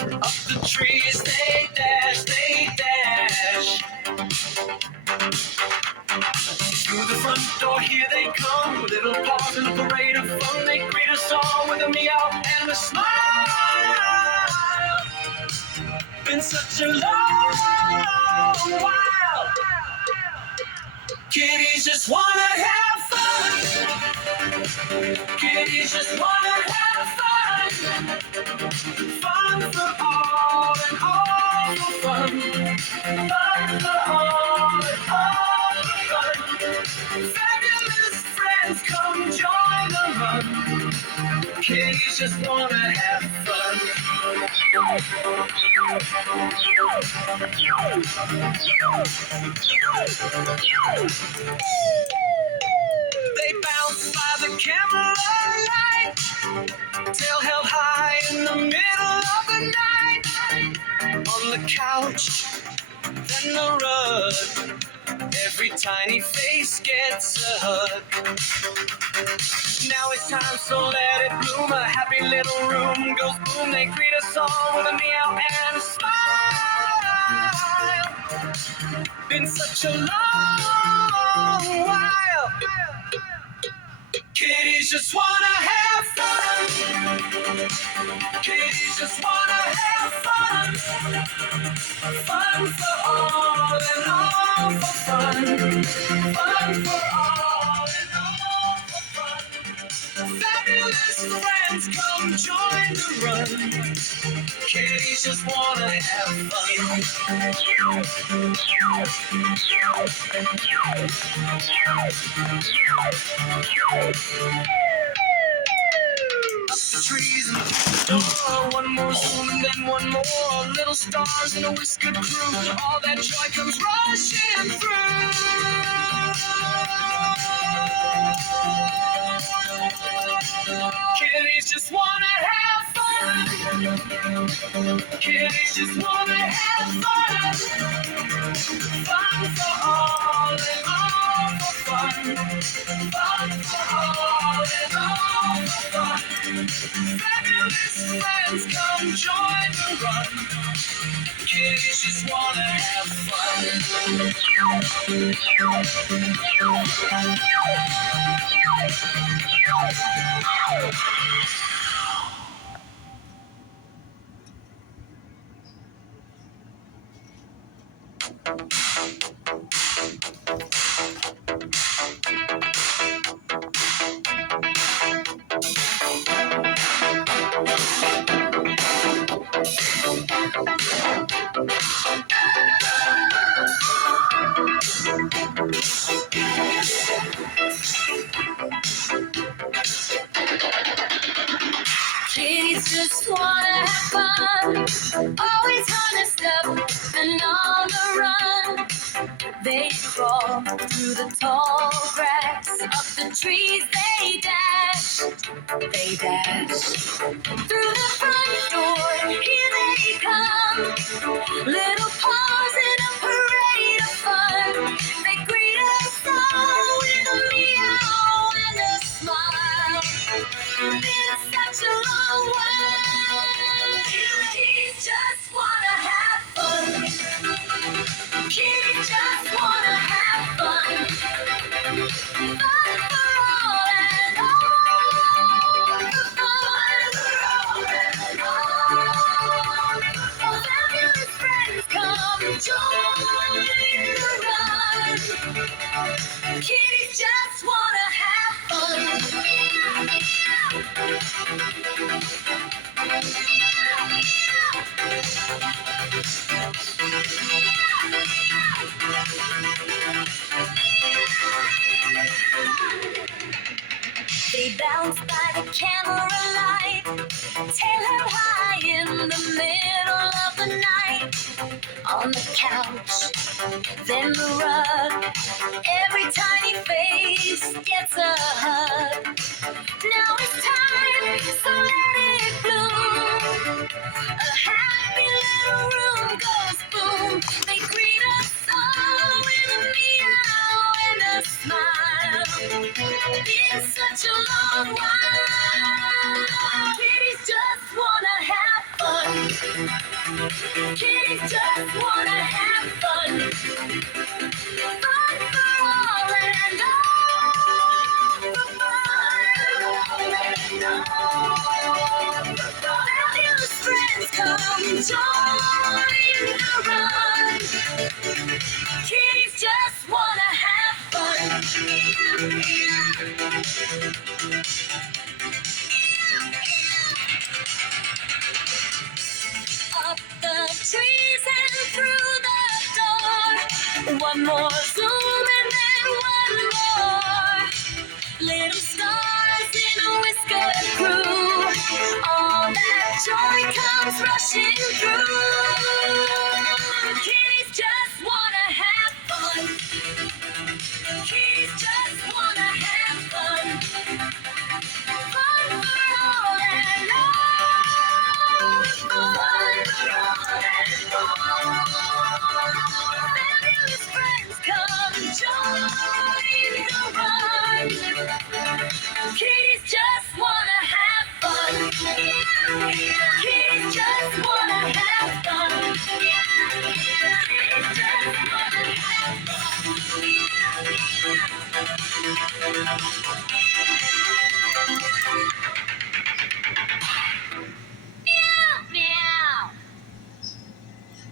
Up the trees they dash, they dash. Through the front door here they come, with little paws in a parade of fun. They greet us all with a meow and a smile. Been such a long while. Kitties just wanna have fun. Kitties just wanna have fun. Fun for all and all for fun. Fun for all and all for fun. Fabulous friends, come join the run. Kitties just wanna have fun. They bounce by the candlelight, tail held high in the middle of the night. On the couch, then the rug, every tiny face gets a hug. Now it's time, so let it bloom. A happy little room goes boom. They greet us all with a meow and a smile. Been such a long while. Kitties just wanna have fun. Kitties just wanna have fun. Fun for all and all for fun. Fun for all and all for fun. Fabulous friends, come join the run. Kitties just wanna have fun. Up the trees and the door, one more zoom and then one more. Little stars and a whiskered crew, all that joy comes rushing through. Kitties just wanna have fun. Kitties just wanna have fun. Fun for all and all for fun. Fun for all and all for fun. Fabulous friends, come join the run. Kitties just wanna have fun. Kitties just wanna have fun, always harnessed up and on the run. They crawl through the tall grass, up the trees they dash, they dash. Through the front door, here they come, little paws in a parade of fun. They greet us all with a meow and a smile. Been such a long while. Kitties just wanna have fun. Kitties just wanna have fun. Fun for all and all for fun. For all and all. Fabulous friends, come join the run. Kitties just wanna have fun. They bounce by the candlelight, tail held high in the middle of the night. On the couch, then the rug, every tiny face gets a hug. Now it's time, so let it bloom. A happy little room goes boom. They greet us all with a meow and a smile. Been such a long while. Kitties just wanna have fun. Kitties just wanna have fun. Fun for all and all for fun. Fabulous friends come join the run. Kitties just wanna have fun. Up the trees and through the door. One more zoom and then one more. Little stars in a whisker crew. All that joy comes rushing through.